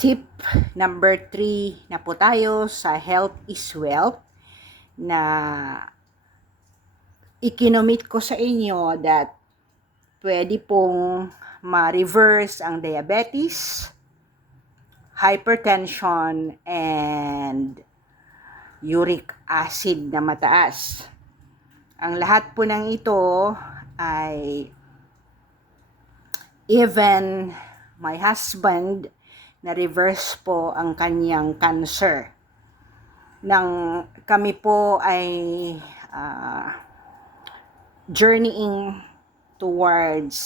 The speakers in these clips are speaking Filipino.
Tip number 3 na po tayo sa health is wealth, na ikinomit ko sa inyo that pwede pong ma-reverse ang diabetes, hypertension, and uric acid na mataas. Ang lahat po ng ito ay even my husband na reverse po ang kanyang cancer. Nang kami po ay journeying towards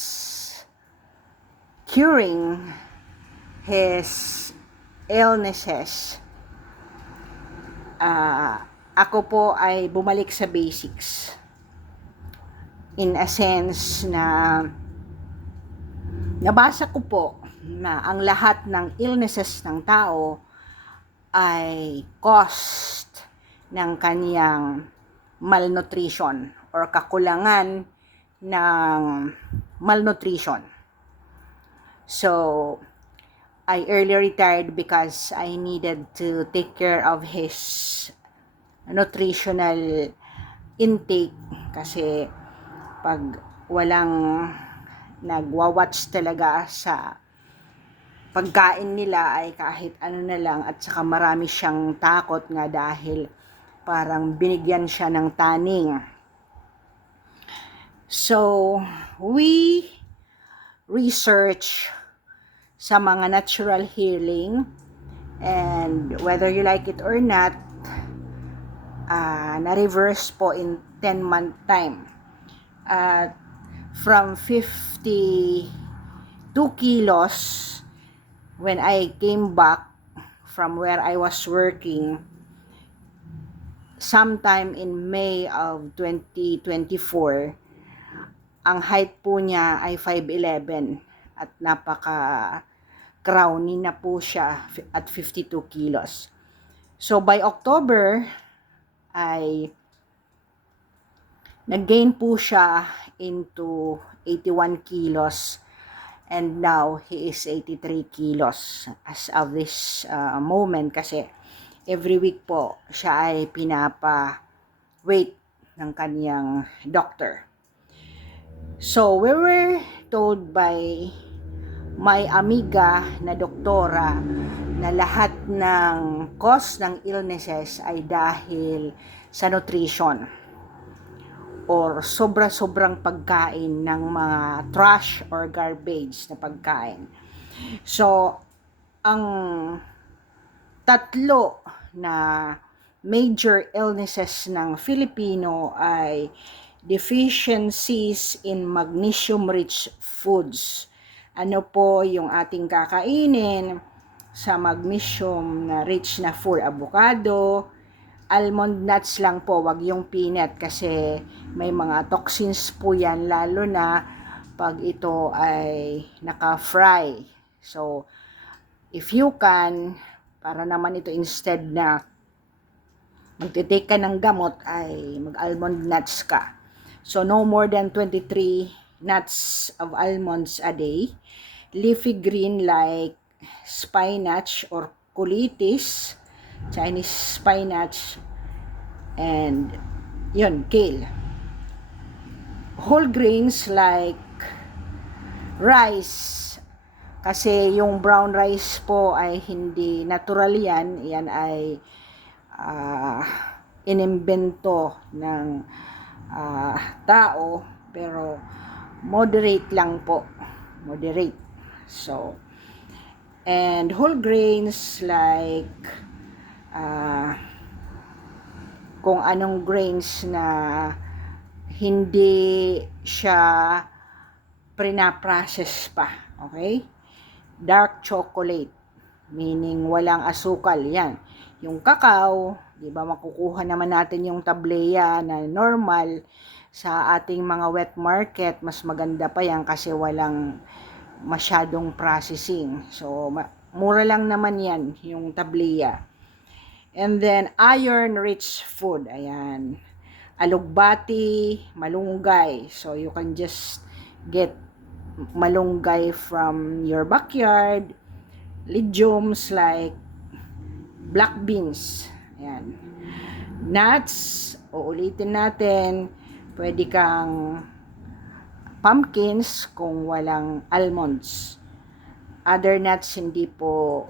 curing his illnesses, ako po ay bumalik sa basics. In a sense na nabasa ko po na ang lahat ng illnesses ng tao ay caused ng kaniyang malnutrition or kakulangan ng malnutrition. So, I early retired because I needed to take care of his nutritional intake, kasi pag walang nagwa-watch talaga sa pagkain nila ay kahit ano na lang, at saka marami siyang takot nga dahil parang binigyan siya ng taning. So, we research sa mga natural healing, and whether you like it or not, na-reverse po in 10-month time. At from 52 kilos when I came back from where I was working sometime in May of 2024, ang height po niya ay 5'11", at napaka-crowny na po siya at 52 kilos. So by October ay nag-gain po siya into 81 kilos, and now he is 83 kilos as of this moment, kasi every week po siya ay pinapa-weight ng kaniyang doctor. So we were told by my amiga na doktora na lahat ng cause ng illnesses ay dahil sa nutrition or sobra-sobrang pagkain ng mga trash or garbage na pagkain. So, ang tatlo na major illnesses ng Filipino ay deficiencies in magnesium-rich foods. Ano po yung ating kakainin sa magnesium na rich na food? Avocado, almond nuts lang po, wag yung peanut, kasi may mga toxins po yan, lalo na pag ito ay naka-fry. So, if you can, para naman ito instead na magtitake ka ng gamot, ay mag-almond nuts ka. So, no more than 23 nuts of almonds a day. Leafy green like spinach or kulitis, Chinese spinach, and yun, kale. Whole grains like rice, kasi yung brown rice po ay hindi natural yan. Yan ay inimbento ng tao, pero moderate lang po, moderate. So, and whole grains like kung anong grains na hindi siya pre-process pa, okay? Dark chocolate, meaning walang asukal, yan. Yung cacao, di ba, makukuha naman natin yung tableya na normal sa ating mga wet market. Mas maganda pa yan kasi walang masyadong processing. So, mura lang naman yan, yung tableya. And then, iron-rich food, ayan. Alugbati, malunggay. So, you can just get malunggay from your backyard. legumes like black beans. Ayan. Nuts, uulitin natin, pwede kang pumpkins kung walang almonds. Other nuts, hindi po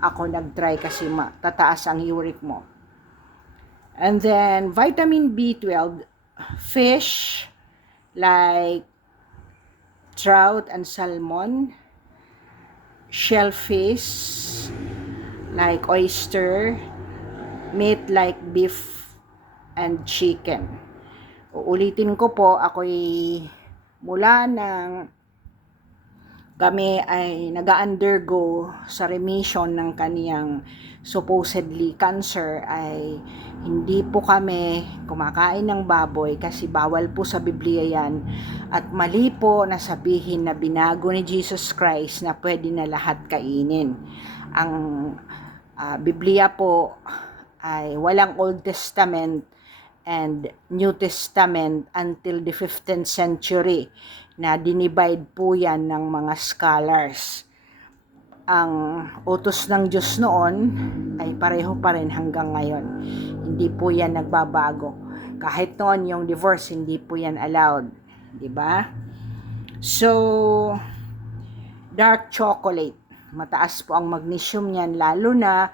ako nag-try kasi tataas ang uric mo. And then, vitamin B12, fish, like trout and salmon, shellfish, like oyster, meat like beef and chicken. Uulitin ko po, ako'y mula ng kami ay nag-undergo sa remission ng kaniyang supposedly cancer, ay hindi po kami kumakain ng baboy kasi bawal po sa Biblia yan, at mali po na sabihin na binago ni Jesus Christ na pwede na lahat kainin. Ang Biblia po ay walang Old Testament and New Testament until the 15th century, na dinivide po yan ng mga scholars. Ang utos ng Diyos noon ay pareho pa rin hanggang ngayon. Hindi po yan nagbabago. Kahit noon yung divorce, hindi po yan allowed. Diba? So, dark chocolate. Mataas po ang magnesium niyan, lalo na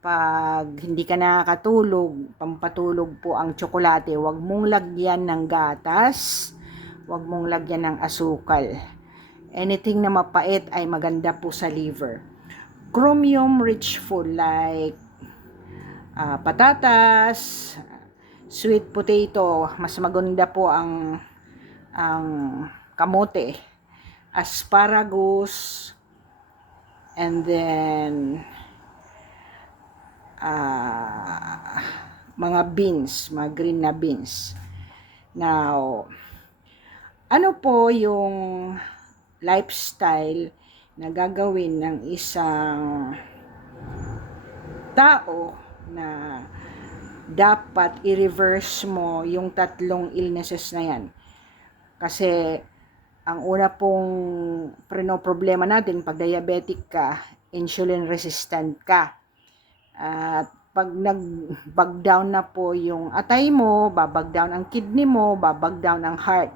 pag hindi ka nakakatulog, pampatulog po ang tsokolate. Huwag mong lagyan ng gatas, huwag mong lagyan ng asukal. Anything na mapait ay maganda po sa liver. Chromium-rich food like patatas, sweet potato, mas maganda po ang kamote, asparagus, and then mga beans, mga green na beans. Now, ano po yung lifestyle na gagawin ng isang tao na dapat i-reverse mo yung tatlong illnesses na yan? Kasi ang una pong problema natin pag diabetic ka, insulin resistant ka. At pag nag-bag down na po yung atay mo, babag down ang kidney mo, babag down ang heart.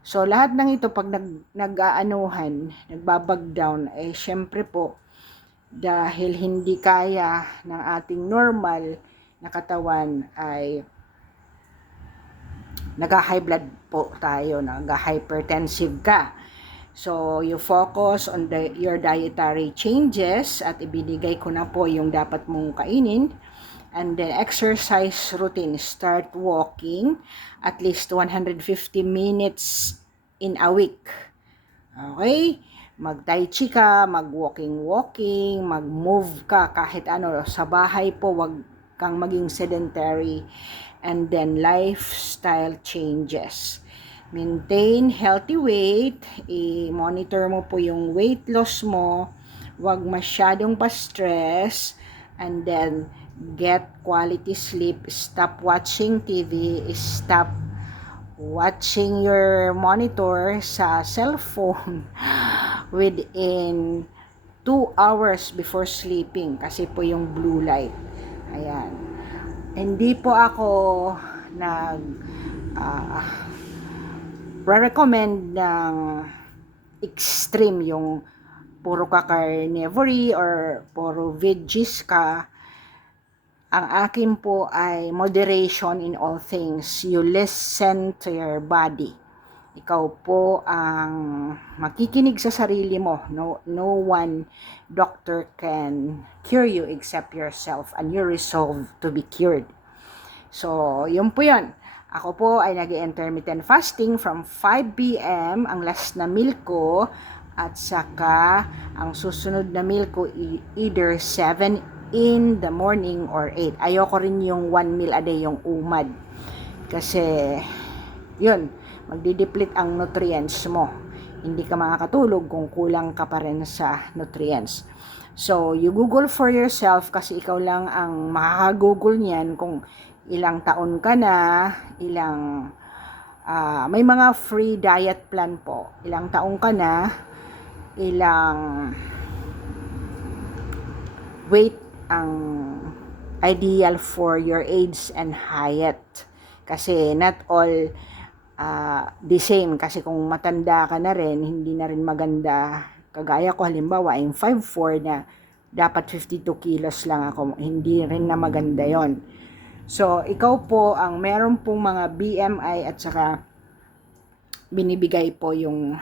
So, lahat ng ito, pag nagbabag down, eh, syempre po, dahil hindi kaya ng ating normal na katawan, ay nag-high blood po tayo, nag-hypertensive ka. So, you focus on your dietary changes, at ibinigay ko na po yung dapat mong kainin. And then, exercise routine. Start walking at least 150 minutes in a week. Okay? Mag-tai chi ka, mag-walking, mag-move ka, kahit ano. Sa bahay po, wag kang maging sedentary. And then, lifestyle changes. Maintain healthy weight. I-monitor mo po yung weight loss mo. Wag masyadong pa-stress. And then, get quality sleep. Stop watching TV. Stop watching your monitor sa cellphone within 2 hours before sleeping. Kasi po yung blue light. Ayan. Hindi po ako recommend ng extreme, yung puro ka carnivory or puro veggies ka. Ang akin po ay moderation in all things. You listen to your body. Ikaw po ang makikinig sa sarili mo. No one doctor can cure you except yourself, and you resolve to be cured. So, yun po yun. Ako po ay nag-intermittent fasting from 5 p.m. ang last na meal ko, at saka ang susunod na meal ko either 7 in the morning or 8. Ayoko rin yung 1 meal a day, yung umad. Kasi, yun, magdideplete ang nutrients mo. Hindi ka makakatulog kung kulang ka pa rin sa nutrients. So, you Google for yourself, kasi ikaw lang ang makaka-Google niyan kung ilang taon ka na, may mga free diet plan po. Ilang taon ka na, ilang weight ang ideal for your age and height. Kasi not all the same. Kasi kung matanda ka na rin, hindi na rin maganda. Kagaya ko, halimbawa, I'm 5'4" na dapat 52 kilos lang ako. Hindi rin na maganda yon. So, ikaw po ang meron pong mga BMI at saka binibigay po yung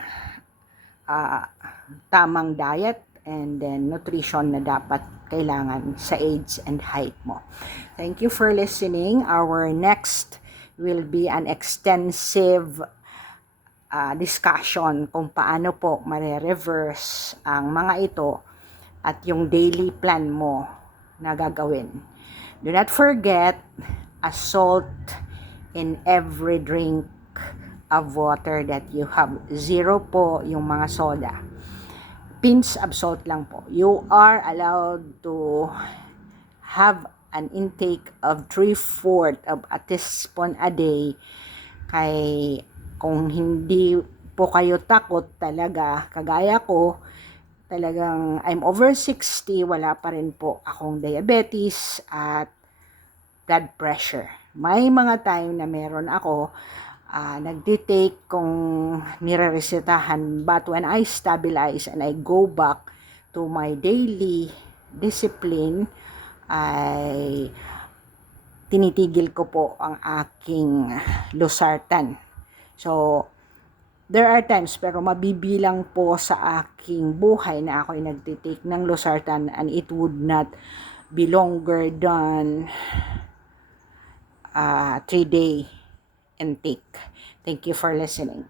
tamang diet and then nutrition na dapat kailangan sa age and height mo. Thank you for listening. Our next will be an extensive discussion kung paano po mare-reverse ang mga ito at yung daily plan mo na gagawin. Do not forget a salt in every drink of water that you have. 0 po yung mga soda. Pinch of salt lang po. You are allowed to have an intake of 3/4 of a teaspoon a day. Kay kung hindi po kayo takot talaga, kagaya ko, talagang I'm over 60, wala pa rin po akong diabetes at blood pressure. May mga time na meron ako, nagtitake kung nire-resetahan, but when I stabilize and I go back to my daily discipline, ay tinitigil ko po ang aking losartan. So, there are times, pero mabibilang po sa aking buhay na ako ay nagtitake ng losartan, and it would not be longer than 3-day intake. Thank you for listening.